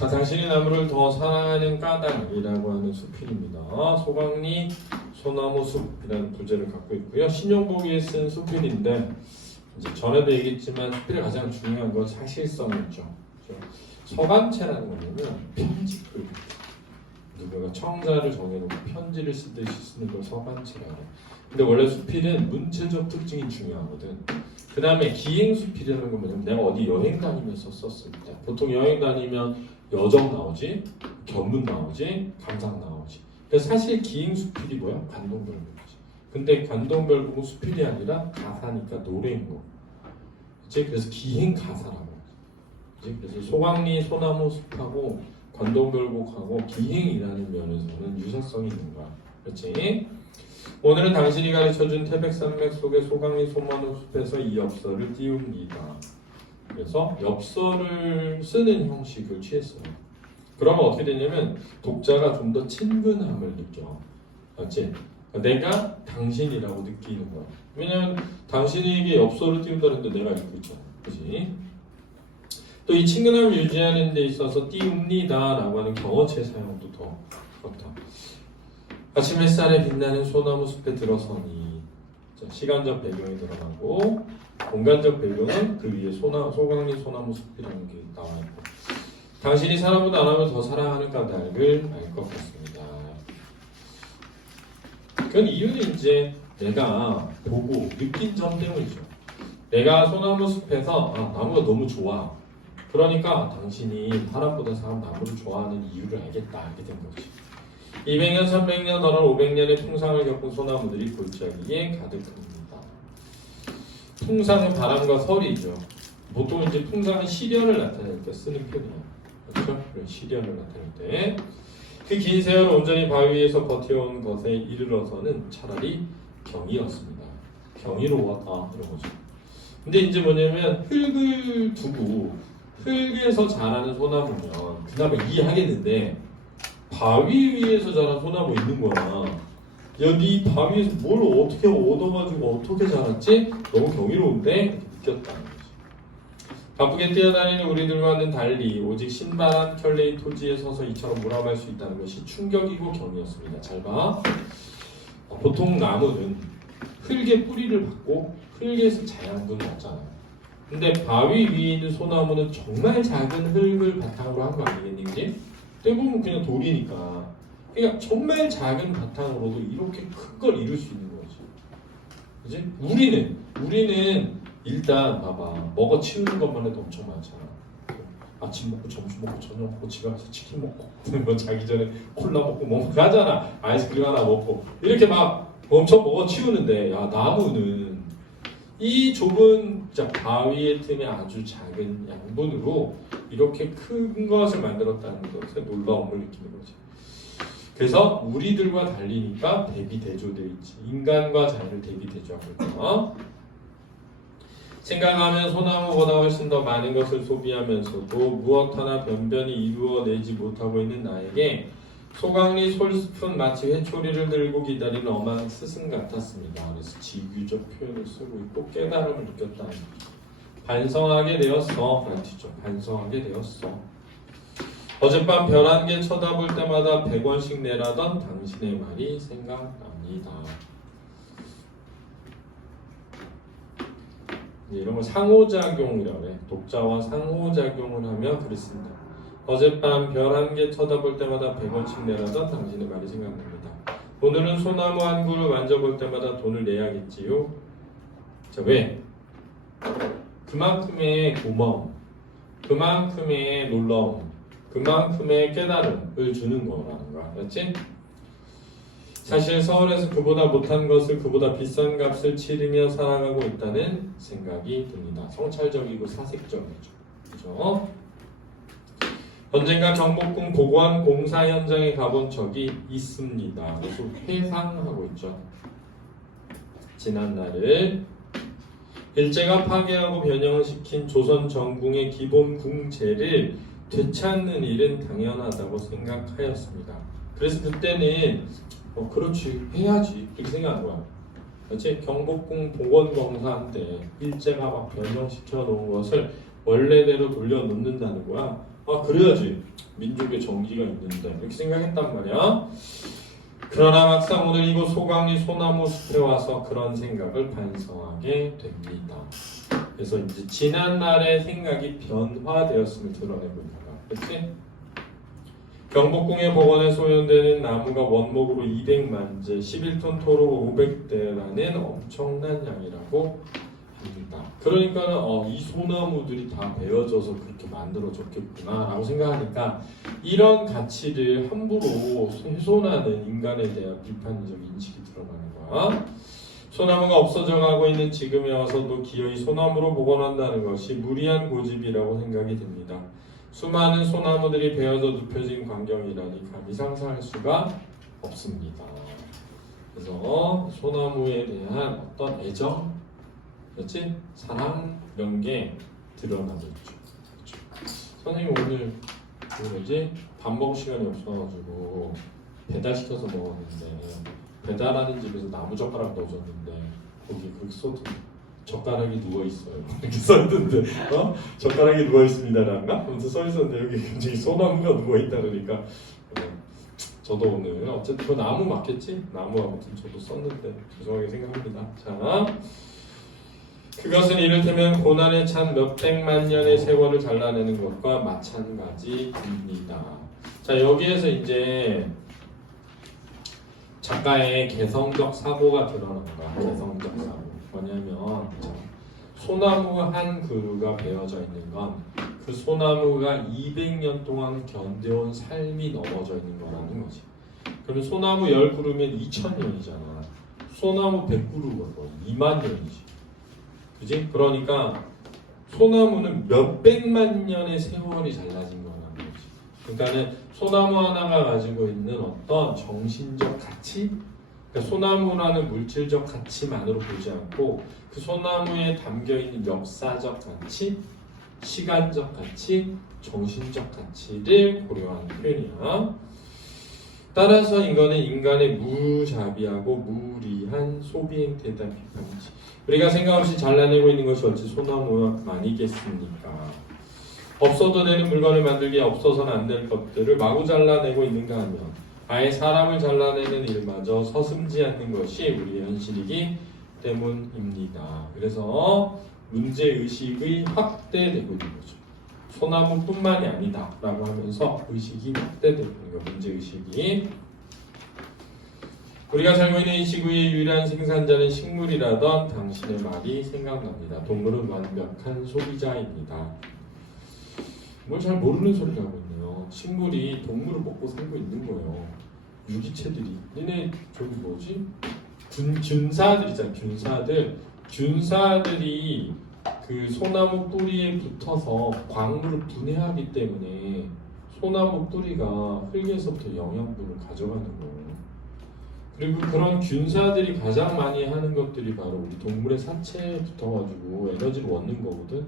자, 당신이 나무를 더 사랑하는 까닭이라고 하는 수필입니다. 소강리 소나무 숲이라는 부제를 갖고 있고요. 신용보기에 쓴 수필인데 이제 전에도 얘기했지만 수필의 가장 중요한 건 사실성이죠. 그렇죠? 서간체라는 거는 편집글, 누군가 청자를 정해놓고 편지를 쓰듯이 쓰는 걸 서간체라고 해요. 근데 원래 수필은 문체적 특징이 중요하거든. 그 다음에 기행수필이라는 건 뭐냐면 내가 어디 여행 다니면서 썼을 때, 보통 여행 다니면 여정 나오지, 견문 나오지, 감상 나오지. 그래서 사실 기행수필이 뭐야? 관동별곡이지. 근데 관동별곡은 수필이 아니라 가사니까 노래인 거. 그치? 그래서 기행가사라고. 그치? 그래서 소강리 소나무 숲하고 관동별곡하고 기행이라는 면에서는 유사성이 있는 거야. 그렇지? 오늘은 당신이 가르쳐준 태백산맥 속의 소강리 소나무 숲에서 이 엽서를 띄웁니다. 그래서 엽서를 쓰는 형식을 취했어요. 그러면 어떻게 되냐면 독자가 좀 더 친근함을 느껴. 맞지? 내가 당신이라고 느끼는 거야. 왜냐면 당신에게 엽서를 띄운다는데 내가 읽고 있잖아. 그지? 또 이 친근함을 유지하는 데 있어서 띄웁니다 라고 하는 경어체 사용도 더 그렇다. 아침 햇살에 빛나는 소나무 숲에 들어서니, 자, 시간적 배경이 들어가고 공간적 배경은 그 위에 소강리 소나무 숲이라는 게 나와 있고, 당신이 사람보다 나를 더 사랑하는 까닭을 알 것 같습니다. 그 이유는 이제 내가 보고 느낀 점 때문이죠. 내가 소나무 숲에서 나무가 너무 좋아. 그러니까 당신이 사람보다 나무를 좋아하는 이유를 알겠다. 알게 된 거지. 200년, 300년, 더는 500년의 풍상을 겪은 소나무들이 골짜기에 가득합니다. 풍상은 바람과 설이죠. 보통 이제 풍상은 시련을 나타낼 때 쓰는 표현이에요. 그렇죠? 시련을 나타낼 때. 그 긴 세월 온전히 바위 위에서 버텨온 것에 이르러서는 차라리 경이었습니다. 경이로웠다 이런 거죠. 근데 이제 뭐냐면 흙을 두고 흙에서 자라는 소나무면 그나마 이해하겠는데 바위 위에서 자란 소나무 있는 거야. 야, 네 바위에서 뭘 어떻게 얻어가지고 어떻게 자랐지? 너무 경이로운데? 느꼈다는 거지. 바쁘게 뛰어다니는 우리들과는 달리 오직 신바람 켤레의 토지에 서서 이처럼 몰아갈 수 있다는 것이 충격이고 경이었습니다. 잘 봐. 보통 나무는 흙에 뿌리를 받고 흙에서 자양분을 얻잖아요. 근데 바위 위에 있는 소나무는 정말 작은 흙을 바탕으로 한 거 아니겠니? 그지? 대부분 그냥 돌이니까. 그러니까 정말 작은 바탕으로도 이렇게 큰 걸 이룰 수 있는 거지. 그지? 우리는 일단 봐봐. 먹어 치우는 것만 해도 엄청 많잖아. 아침 먹고 점심 먹고 저녁 먹고 집에 가서 치킨 먹고 뭐 자기 전에 콜라 먹고 뭐 하잖아. 아이스크림 하나 먹고 이렇게 막 엄청 먹어 치우는데, 야, 나무는 이 좁은 바위의 틈에 아주 작은 양분으로 이렇게 큰 것을 만들었다는 것에 놀라움을 느끼는 거죠. 그래서 우리들과 달리니까 대비대조되어 있지. 인간과 자연을 대비대조하고 있다. 생각하면 소나무보다 훨씬 더 많은 것을 소비하면서도 무엇 하나 변변히 이루어내지 못하고 있는 나에게 소강리 솔숲은 마치 회초리를 들고 기다리는 엄한 스승 같았습니다. 그래서 지규적 표현을 쓰고 있고 깨달음을 느꼈다는 거죠. 반성하게 되었어. 그렇죠. 반성하게 되었어. 어젯밤 별 한 개 쳐다볼 때마다 100원씩 내라던 당신의 말이 생각납니다. 이런 걸 상호작용이라고 해. 독자와 상호작용을 하며 글을 쓴다. 어젯밤 별 한 개 쳐다볼 때마다 100원씩 내라던 당신의 말이 생각납니다. 오늘은 소나무 한 그루 만져볼 때마다 돈을 내야겠지요? 자, 왜? 그만큼의 고마움, 그만큼의 놀라움, 그만큼의 깨달음을 주는 거라는 거야. 그렇지? 사실 서울에서 그보다 못한 것을 그보다 비싼 값을 치르며 살아가고 있다는 생각이 듭니다. 성찰적이고 사색적이죠. 그죠? 언젠가 경복궁 보관 공사 현장에 가본 적이 있습니다. 그래서 회상하고 있죠. 지난날을 일제가 파괴하고 변형을 시킨 조선 전궁의 기본 궁제를 되찾는 일은 당연하다고 생각하였습니다. 그래서 그때는 그렇지 해야지 이렇게 생각한 거야. 그렇지? 경복궁 복원공사 때 일제가 막 변형시켜 놓은 것을 원래대로 돌려놓는다는 거야. 그래야지 민족의 정기가 있는데 이렇게 생각했단 말이야. 그러나 막상 오늘 이곳 소강리 소나무 숲에 와서 그런 생각을 반성하게 됩니다. 그래서 이제 지난날의 생각이 변화되었음을 드러내고 있는 거야. 그렇지? 경복궁의 복원에 소요되는 나무가 원목으로 200만 재, 11톤 토로 500대라는 엄청난 양이라고 합니다. 그러니까는 이 소나무들이 다 베어져서 그렇게 만들어졌겠구나라고 생각하니까 이런 가치를 함부로 훼손하는 인간에 대한 비판적 인식이 드러나는 거야. 소나무가 없어져 가고 있는 지금에 와서도 기어이 소나무로 복원한다는 것이 무리한 고집이라고 생각이 듭니다. 수많은 소나무들이 베어져 눕혀진 광경이라니 감히 상상할 수가 없습니다. 그래서 소나무에 대한 어떤 애정, 그렇지? 사랑 이런 게 드러나고 있죠. 그렇죠? 선생님 오늘 뭐지? 밥 먹을 시간이 없어가지고 배달시켜서 먹었는데 배달하는 집에서 나무젓가락 넣어줬는데 거기 그 소드 젓가락이 누워 있어요. 이렇게 써있는데, 젓가락이 누워 있습니다라는가? 아무튼 써 있었는데 여기 굉장히 소나무가 누워 있다 그러니까 저도 오늘 어쨌든 그 나무 맞겠지? 나무 아무튼 저도 썼는데 죄송하게 생각합니다. 자, 그것은 이를테면 고난에 찬 몇백만 년의 세월을 잘라내는 것과 마찬가지입니다. 자, 여기에서 이제 작가의 개성적 사고가 드러난 거야. 개성적 사고. 뭐냐면 소나무 한 그루가 베어져 있는 건 그 소나무가 200년 동안 견뎌온 삶이 넘어져 있는 거라는 거지. 그러면 소나무 10그루면 2000년이잖아. 소나무 100그루가 거의 2만 년이지. 그지? 그러니까 소나무는 몇백만 년의 세월이 잘라진 거라는 거지. 그러니까는 소나무 하나가 가지고 있는 어떤 정신적 가치, 그러니까 소나무라는 물질적 가치만으로 보지 않고 그 소나무에 담겨있는 역사적 가치, 시간적 가치, 정신적 가치를 고려하는 표현이야. 따라서 이거는 인간의 무자비하고 무리한 소비 행태에 대한 비판이지. 우리가 생각 없이 잘라내고 있는 것이 어찌 소나무만이겠습니까? 없어도 되는 물건을 만들기에 없어서는 안 될 것들을 마구 잘라내고 있는가 하면 아예 사람을 잘라내는 일마저 서슴지 않는 것이 우리의 현실이기 때문입니다. 그래서 문제의식이 확대되고 있는 거죠. 소나무뿐만이 아니다 라고 하면서 의식이 확대되고 있는 거, 문제의식이. 우리가 살고 있는 이 지구의 유일한 생산자는 식물이라던 당신의 말이 생각납니다. 동물은 완벽한 소비자입니다. 뭘 잘 모르는 소리를 하고 있네요. 식물이 동물을 먹고 살고 있는 거예요. 유기체들이. 얘네 저기 뭐지? 균사들 있잖아요. 균사들이 그 소나무 뿌리에 붙어서 광물을 분해하기 때문에 소나무 뿌리가 흙에서부터 영양분을 가져가는 거예요. 그리고 그런 균사들이 가장 많이 하는 것들이 바로 우리 동물의 사체에 붙어가지고 에너지를 얻는 거거든.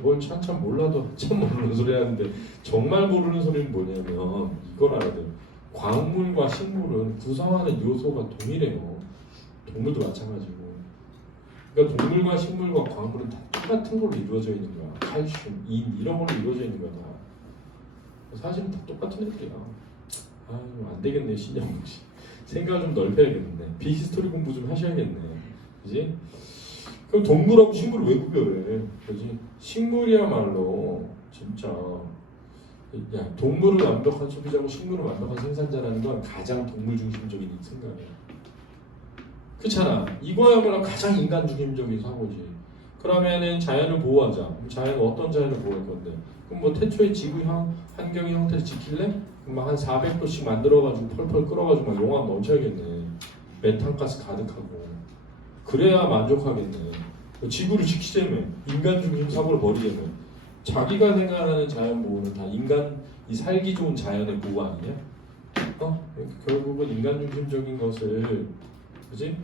뭘 한참 몰라도 한참 모르는 소리 하는데 정말 모르는 소리는 뭐냐면 이걸 알아야 돼요. 광물과 식물은 구성하는 요소가 동일해요. 동물도 마찬가지고. 그러니까 동물과 식물과 광물은 다 똑같은 걸로 이루어져 있는 거야. 칼슘, 인 이런 걸로 이루어져 있는 거야. 사실은 다 똑같은 애들이야. 안 되겠네 신영 씨. 생각을 좀 넓혀야겠네. 비히스토리 공부 좀 하셔야겠네. 그지? 그럼 동물하고 식물을 왜 구별해? 그지? 식물이야말로 진짜 동물은 완벽한 소비자고 식물은 완벽한 생산자라는 건 가장 동물 중심적인 생각이야. 그렇잖아. 이거야말로 가장 인간 중심적인 사고지. 그러면은 자연을 보호하자. 그럼 자연은 어떤 자연을 보호할 건데? 그럼 뭐 태초의 지구 환경의 형태를 지킬래? 그럼 한 400도씩 만들어가지고 펄펄 끓어가지고 막 용암 넘쳐야겠네. 메탄가스 가득하고. 그래야 만족하겠네. 지구를 지키자며 인간 중심 사고를 버리자며 자기가 생각하는 자연 보호는 다 이 살기 좋은 자연의 보호 아니냐? 결국은 인간 중심적인 것을 그지?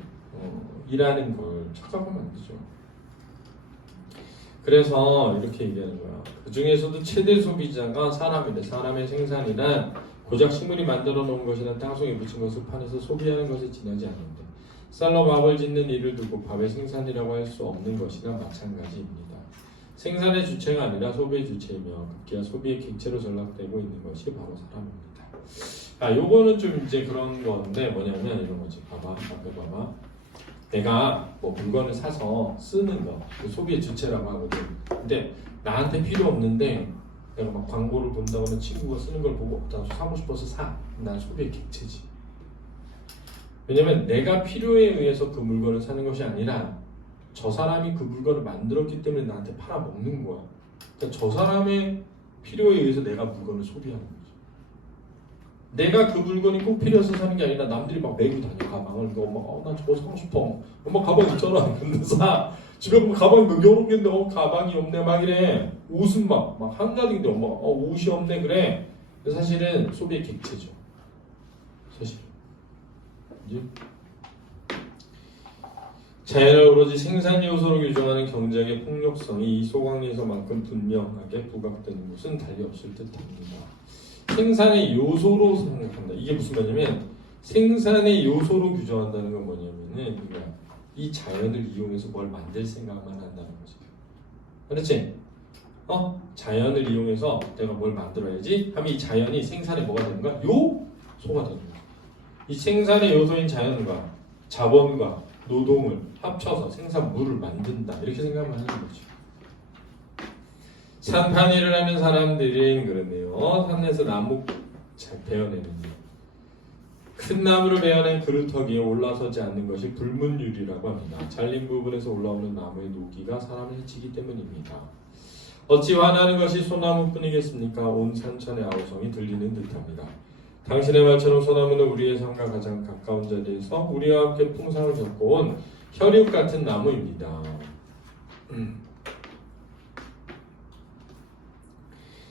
일하는 걸 착각하면 안 되죠. 그래서 이렇게 얘기하는 거야. 그 중에서도 최대 소비자가 사람인데 사람의 생산이란 고작 식물이 만들어 놓은 것이란 땅속에 묻힌 것을 파내서 소비하는 것에 지나지 않는데 쌀로 밥을 짓는 일을 두고 밥의 생산이라고 할 수 없는 것이나 마찬가지입니다. 생산의 주체가 아니라 소비의 주체이며 급기야 소비의 객체로 전락되고 있는 것이 바로 사람입니다. 요거는 좀 이제 그런 건데 뭐냐면 이런 거지. 봐봐, 앞에 봐봐. 내가 뭐 물건을 사서 쓰는 거, 그 소비의 주체라고 하거든. 근데 나한테 필요 없는데 내가 막 광고를 본다거나 친구가 쓰는 걸 보고 나도 사고 싶어서 사. 난 소비의 객체지. 왜냐면 내가 필요에 의해서 그 물건을 사는 것이 아니라 저 사람이 그 물건을 만들었기 때문에 나한테 팔아먹는 거야. 그러니까 저 사람의 필요에 의해서 내가 물건을 소비하는 거지. 내가 그 물건이 꼭 필요해서 사는 게 아니라 남들이 막 메고 다녀 가방을. 그러니까 엄마가 나 저거 사고 싶어. 엄마 가방 있잖아. 근데 사. 집에 보면 가방이 몇 여러 개인데 가방이 없네 막 이래. 옷은 막 한가득인데 엄마가 옷이 없네 그래. 사실은 소비의 객체죠. 사실. 이제 자연을 오로지 생산 요소로 규정하는 경제학의 폭력성이 이 소강리에서만큼 분명하게 부각되는 곳은 달리 없을 듯합니다. 생산의 요소로 생각한다. 이게 무슨 말이냐면 생산의 요소로 규정한다는 건 뭐냐면은 이 자연을 이용해서 뭘 만들 생각만 한다는 거죠. 그렇지? 자연을 이용해서 내가 뭘 만들어야지 하면 이 자연이 생산에 뭐가 되는 거야? 요소가 되는 거야. 이 생산의 요소인 자연과 자본과 노동을 합쳐서 생산물을 만든다. 이렇게 생각하면 하는 거죠. 산판 일을 하는 사람들이 그러네요. 산에서 나무 잘 베어내는데 큰 나무를 베어낸 그루터기에 올라서지 않는 것이 불문율이라고 합니다. 잘린 부분에서 올라오는 나무의 노기가 사람을 해치기 때문입니다. 어찌 화나는 것이 소나무뿐이겠습니까? 온 산천의 아우성이 들리는 듯합니다. 당신의 말처럼 소나무는 우리의 삶과 가장 가까운 자리에서 우리와 함께 풍상을 겪어온 혈육 같은 나무입니다.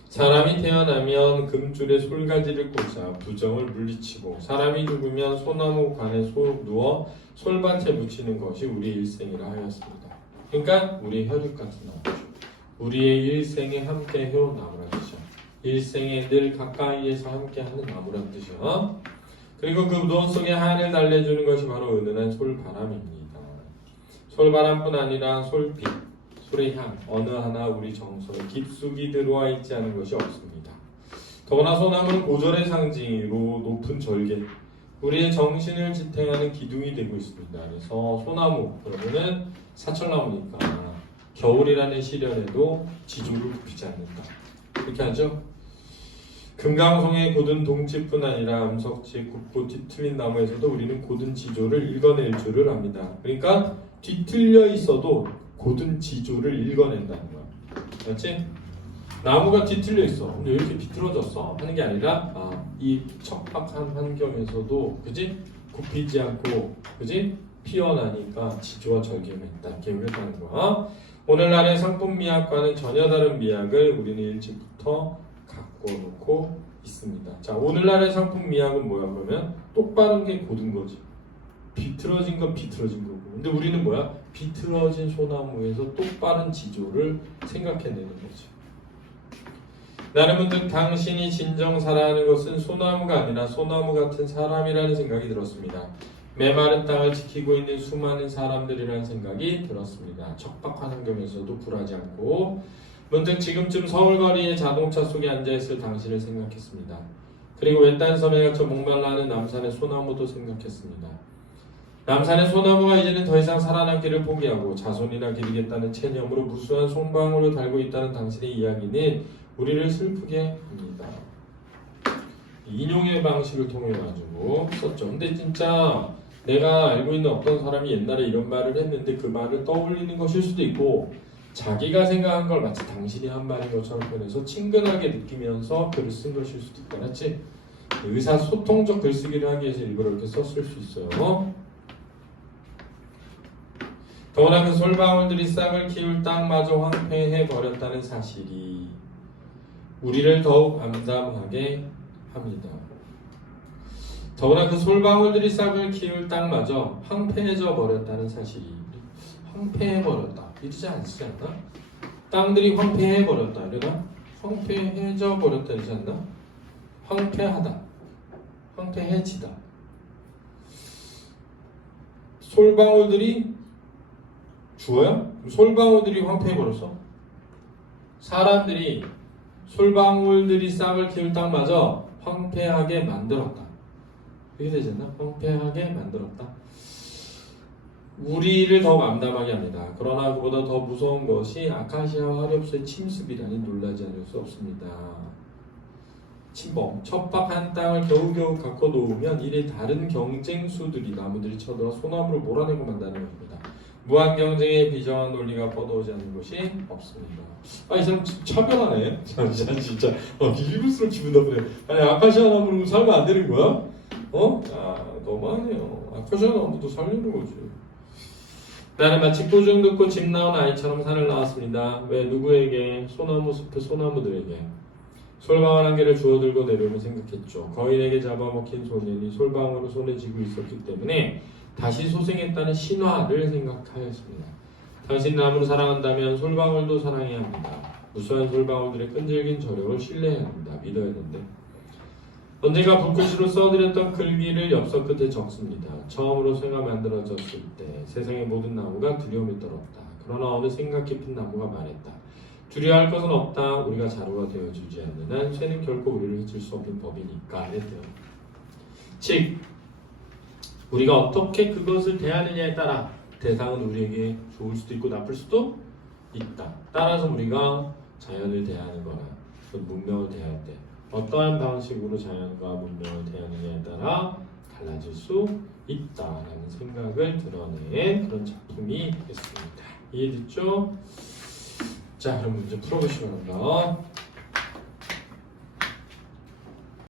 사람이 태어나면 금줄에 솔가지를 꽂아 부정을 물리치고 사람이 죽으면 소나무 관에 누워 솔밭에 묻히는 것이 우리의 일생이라 하였습니다. 그러니까 우리의 혈육 같은 나무죠. 우리의 일생에 함께 해온 나무라는 뜻이죠. 일생에 늘 가까이에서 함께하는 나무라는 뜻이요. 그리고 그 무더운 속에 하늘을 달래주는 것이 바로 은은한 솔바람입니다. 솔바람뿐 아니라 솔빛, 솔의 향, 어느 하나 우리 정서에 깊숙이 들어와 있지 않은 것이 없습니다. 더구나 소나무는 고절의 상징으로 높은 절개, 우리의 정신을 지탱하는 기둥이 되고 있습니다. 그래서 소나무, 그러면은 사철나무니까 겨울이라는 시련에도 지조를 굽히지 않는다. 이렇게 하죠. 금강송의 고든 동치뿐 아니라 암석지, 굽고 뒤틀린 나무에서도 우리는 고든 지조를 읽어낼 줄을 압니다. 그러니까 뒤틀려 있어도 고든 지조를 읽어낸다는 거야. 맞지? 나무가 뒤틀려 있어. 근데 왜 이렇게 비틀어졌어? 하는 게 아니라 이 척박한 환경에서도 그지? 굽히지 않고 그지? 피어나니까 지조와 절개가 있다. 이렇게 얘기했다는 거야. 오늘날의 상품 미학과는 전혀 다른 미학을 우리는 일찍부터 갖고 놓고 있습니다. 자, 오늘날의 상품 미학은 뭐야? 그러면 똑바른 게 고든 거지. 비틀어진 건 비틀어진 거고. 근데 우리는 뭐야? 비틀어진 소나무에서 똑바른 지조를 생각해내는 거지. 나는 문득 당신이 진정 살아가는 것은 소나무가 아니라 소나무 같은 사람이라는 생각이 들었습니다. 메마른 땅을 지키고 있는 수많은 사람들이라는 생각이 들었습니다. 척박한 환경에서도 굴하지 않고 문득 지금쯤 서울거리의 자동차 속에 앉아있을 당신을 생각했습니다. 그리고 외딴 섬에 갇혀 목말라 하는 남산의 소나무도 생각했습니다. 남산의 소나무가 이제는 더 이상 살아남기를 포기하고 자손이나 기르겠다는 체념으로 무수한 송방울을 달고 있다는 당신의 이야기는 우리를 슬프게 합니다. 인용의 방식을 통해 가지고 썼죠. 근데 진짜 내가 알고 있는 어떤 사람이 옛날에 이런 말을 했는데 그 말을 떠올리는 것일 수도 있고 자기가 생각한 걸 마치 당신이 한 말인 것처럼 표현해서 친근하게 느끼면서 글을 쓴 것일 수도 있다. 맞지? 의사소통적 글쓰기를 하기 위해서 일부러 이렇게 썼을 수 있어요. 더구나 그 솔방울들이 싹을 키울 땅마저 황폐해 버렸다는 사실이 우리를 더욱 암담하게 합니다. 더구나 그 솔방울들이 싹을 키울 땅마저 황폐해져 버렸다는 사실이 황폐해 버렸다. 이러지 않지 않나? 땅들이 황폐해 버렸다. 이러나? 황폐해져 버렸다. 이러지 않나? 황폐하다. 황폐해지다. 솔방울들이 주어야? 솔방울들이 황폐해 버렸어? 사람들이 솔방울들이 싹을 틔울 땅마저 황폐하게 만들었다. 그게 되잖아. 황폐하게 만들었다. 우리를 더욱 암담하게 합니다. 그러나 그보다 더 무서운 것이 아카시아 화렵수의 침습이라니 놀라지 않을 수 없습니다. 침범, 척박한 땅을 겨우겨우 갖고 놓으면 이리 다른 경쟁수들이 나무들이 쳐들어 소나무를 몰아내고 만다는 것입니다. 무한 경쟁의 비정한 논리가 뻗어오지 않는 것이 없습니다. 이 사람 차별하네. 진짜 읽을수록 기분 나쁘네. 아니 아카시아 나무는 살면 안 되는 거야? 너무하네요. 아카시아 나무도 살리는 거지. 나는 마치 꾸중 듣고 집 나온 아이처럼 산을 나왔습니다. 왜 누구에게? 소나무 숲의 소나무들에게. 솔방울 한 개를 주워들고 내려오며 생각했죠. 거인에게 잡아먹힌 소년이 솔방울을 손에 쥐고 있었기 때문에 다시 소생했다는 신화를 생각하였습니다. 당신 나무를 사랑한다면 솔방울도 사랑해야 합니다. 무수한 솔방울들의 끈질긴 저력을 신뢰해야 합니다. 믿어야 된대. 언젠가 불꽃으로 써드렸던 글귀를 엽서 끝에 적습니다. 처음으로 쇠가 만들어졌을 때 세상의 모든 나무가 두려움에 떨었다. 그러나 어느 생각 깊은 나무가 말했다. 두려워할 것은 없다. 우리가 자루가 되어주지 않는 한 쇠는 결코 우리를 해칠 수 없는 법이니까 했대요. 즉 우리가 어떻게 그것을 대하느냐에 따라 대상은 우리에게 좋을 수도 있고 나쁠 수도 있다. 따라서 우리가 자연을 대하는 거나 문명을 대할 때 어떠한 방식으로 자연과 문명을 대하느냐에 따라 달라질 수 있다라는 생각을 드러낸 그런 작품이 되겠습니다. 이해됐죠? 자, 그럼 문제 풀어보시기 바랍니다.